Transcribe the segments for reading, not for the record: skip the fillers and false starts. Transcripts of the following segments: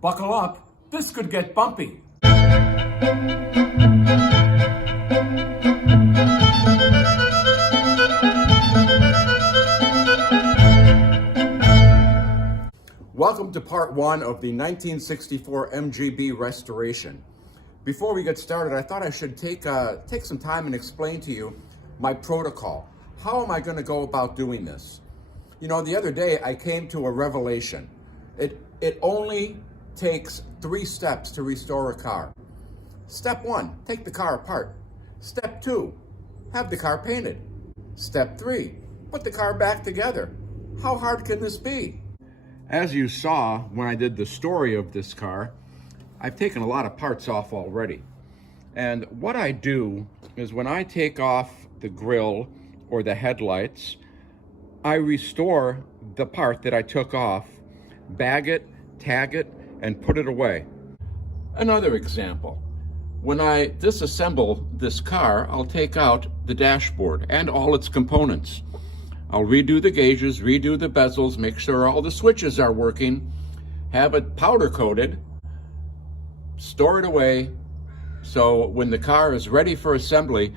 Buckle up, this could get bumpy. Welcome to part one of the 1964 MGB restoration. Before we get started, I thought I should take some time and explain to you my protocol. How am I going to go about doing this? You know, the other day I came to a revelation. It only takes 3 steps to restore a car. Step 1, take the car apart. Step 2, have the car painted. Step 3, put the car back together. How hard can this be? As you saw when I did the story of this car, I've taken a lot of parts off already. And what I do is when I take off the grille or the headlights, I restore the part that I took off, bag it, tag it, and put it away. Another example, when I disassemble this car, I'll take out the dashboard and all its components. I'll redo the gauges, redo the bezels, make sure all the switches are working, have it powder coated, store it away, so when the car is ready for assembly,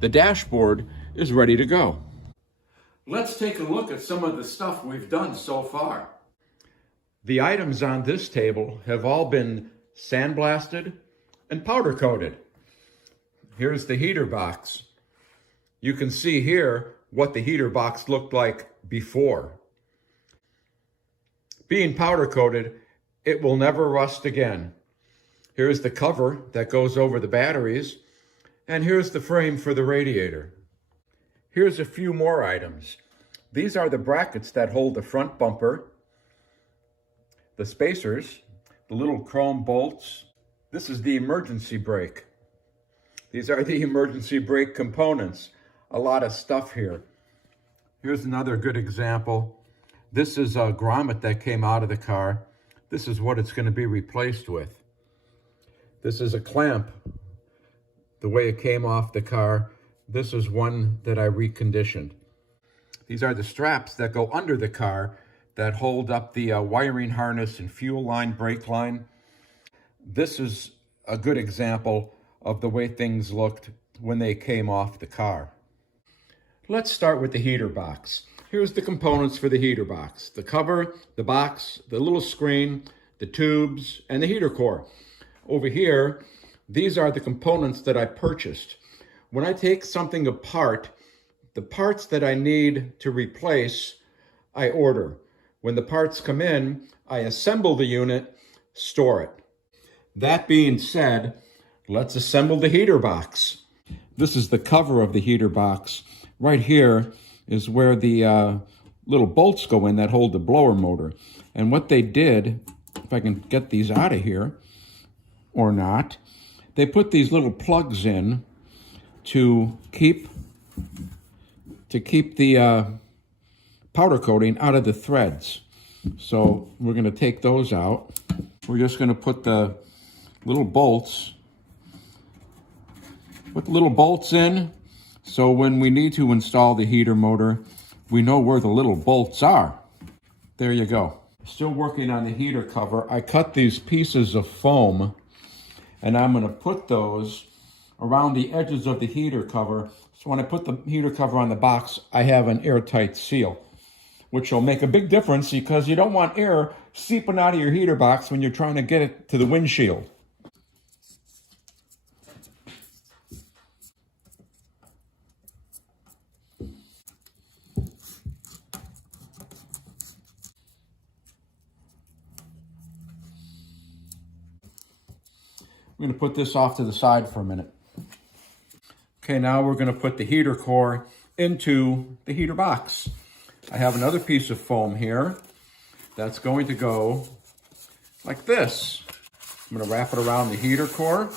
the dashboard is ready to go. Let's take a look at some of the stuff we've done so far. The items on this table have all been sandblasted and powder coated. Here's the heater box. You can see here what the heater box looked like before. Being powder coated, it will never rust again. Here's the cover that goes over the batteries, and here's the frame for the radiator. Here's a few more items. These are the brackets that hold the front bumper, the spacers, the little chrome bolts. This is the emergency brake. These are the emergency brake components. A lot of stuff here. Here's another good example. This is a grommet that came out of the car. This is what it's going to be replaced with. This is a clamp, the way it came off the car. This is one that I reconditioned. These are the straps that go under the car that hold up the wiring harness and fuel line, brake line. This is a good example of the way things looked when they came off the car. Let's start with the heater box. Here's the components for the heater box: the cover, the box, the little screen, the tubes, and the heater core. Over here, these are the components that I purchased. When I take something apart, the parts that I need to replace, I order. When the parts come in, I assemble the unit, store it. That being said, let's assemble the heater box. This is the cover of the heater box. Right here is where the little bolts go in that hold the blower motor. And what they did, if I can get these out of here, or not, they put these little plugs in to keep the powder coating out of the threads. So we're going to take those out. We're just going to put the little bolts in, so when we need to install the heater motor, we know where the little bolts are. There you go. Still working on the heater cover. I cut these pieces of foam, and I'm going to put those around the edges of the heater cover. So when I put the heater cover on the box, I have an airtight seal, which will make a big difference because you don't want air seeping out of your heater box when you're trying to get it to the windshield. I'm going to put this off to the side for a minute. Okay, now we're going to put the heater core into the heater box. I have another piece of foam here that's going to go like this. I'm going to wrap it around the heater core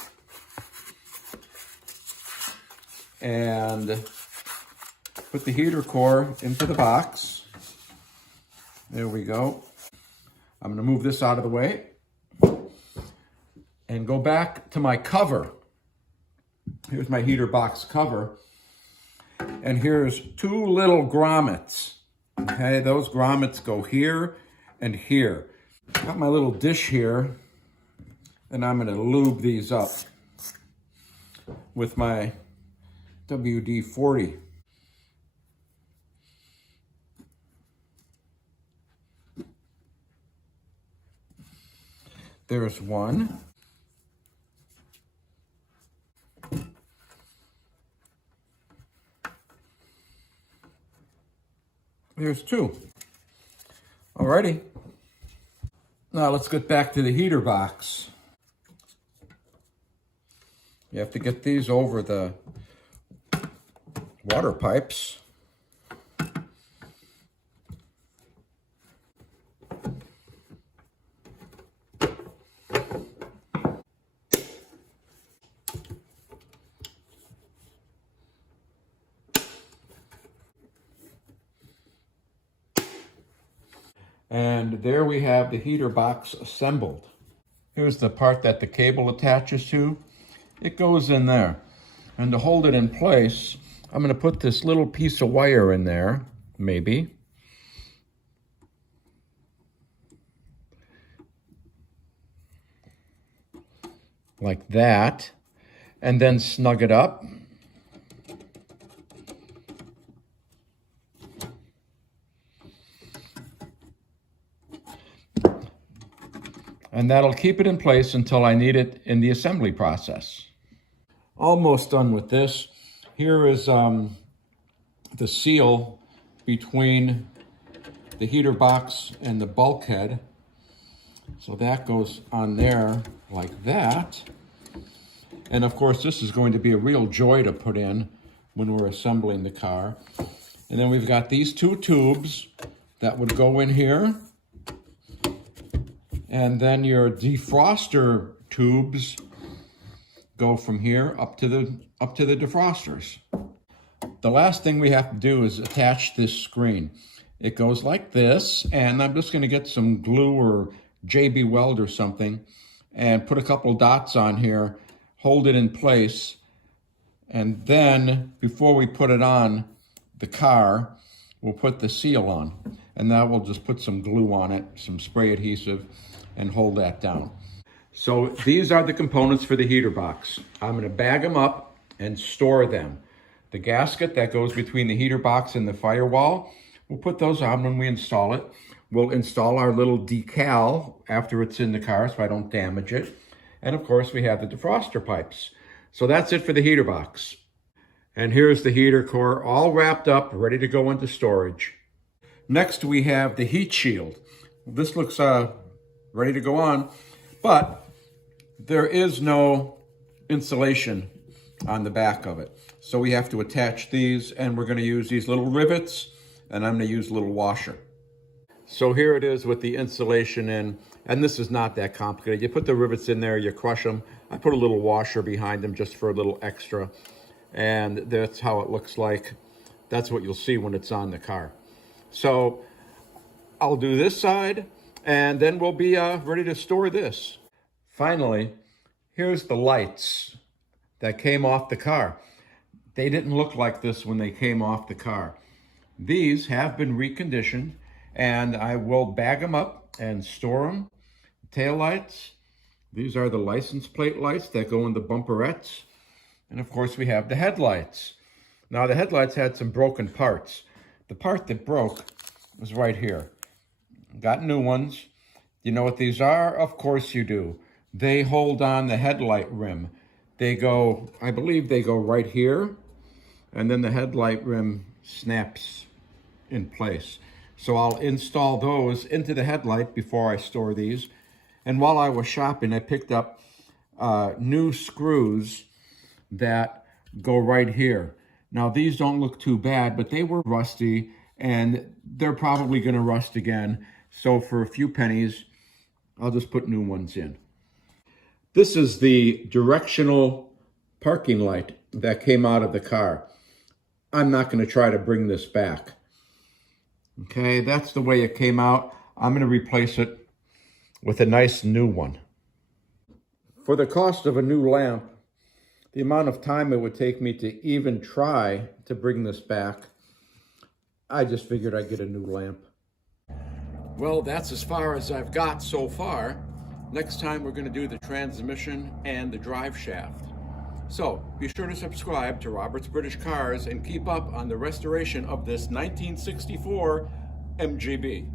and put the heater core into the box. There we go. I'm going to move this out of the way and go back to my cover. Here's my heater box cover. And here's 2 little grommets. Okay, those grommets go here and here. Got my little dish here, and I'm going to lube these up with my WD-40. There's one. There's two. Alrighty. Now let's get back to the heater box. You have to get these over the water pipes. And there we have the heater box assembled. Here's the part that the cable attaches to. It goes in there. And to hold it in place, I'm going to put this little piece of wire in there, maybe. Like that. And then snug it up. And that'll keep it in place until I need it in the assembly process. Almost done with this. Here is the seal between the heater box and the bulkhead. So that goes on there like that. And of course, this is going to be a real joy to put in when we're assembling the car. And then we've got these two tubes that would go in here. And then your defroster tubes go from here up to the defrosters. The last thing we have to do is attach this screen. It goes like this, and I'm just going to get some glue or JB Weld or something and put a couple dots on here, hold it in place, and then before we put it on the car, we'll put the seal on. And now we'll just put some glue on it, some spray adhesive, and hold that down. So these are the components for the heater box. I'm going to bag them up and store them. The gasket that goes between the heater box and the firewall, we'll put those on when we install it. We'll install our little decal after it's in the car so I don't damage it. And of course we have the defroster pipes. So that's it for the heater box. And here's the heater core all wrapped up, ready to go into storage. Next we have the heat shield. This looks ready to go on, but there is no insulation on the back of it. So we have to attach these, and we're going to use these little rivets, and I'm going to use a little washer. So here it is with the insulation in, and this is not that complicated. You put the rivets in there, you crush them. I put a little washer behind them just for a little extra, and that's how it looks like. That's what you'll see when it's on the car. So I'll do this side, and then we'll be ready to store this. Finally, here's the lights that came off the car. They didn't look like this when they came off the car. These have been reconditioned, and I will bag them up and store them. Tail lights, these are the license plate lights that go in the bumperettes. And of course we have the headlights. Now the headlights had some broken parts. The part that broke was right here. Got new ones. You know what these are? Of course you do. They hold on the headlight rim. They go, I believe they go right here, and then the headlight rim snaps in place. So I'll install those into the headlight before I store these. And while I was shopping, I picked up new screws that go right here. Now these don't look too bad, but they were rusty, and they're probably going to rust again. So for a few pennies, I'll just put new ones in. This is the directional parking light that came out of the car. I'm not going to try to bring this back. Okay, that's the way it came out. I'm going to replace it with a nice new one. For the cost of a new lamp, the amount of time it would take me to even try to bring this back, I just figured I'd get a new lamp. Well, that's as far as I've got so far. Next time we're going to do the transmission and the drive shaft. So be sure to subscribe to Robert's British Cars and keep up on the restoration of this 1964 MGB.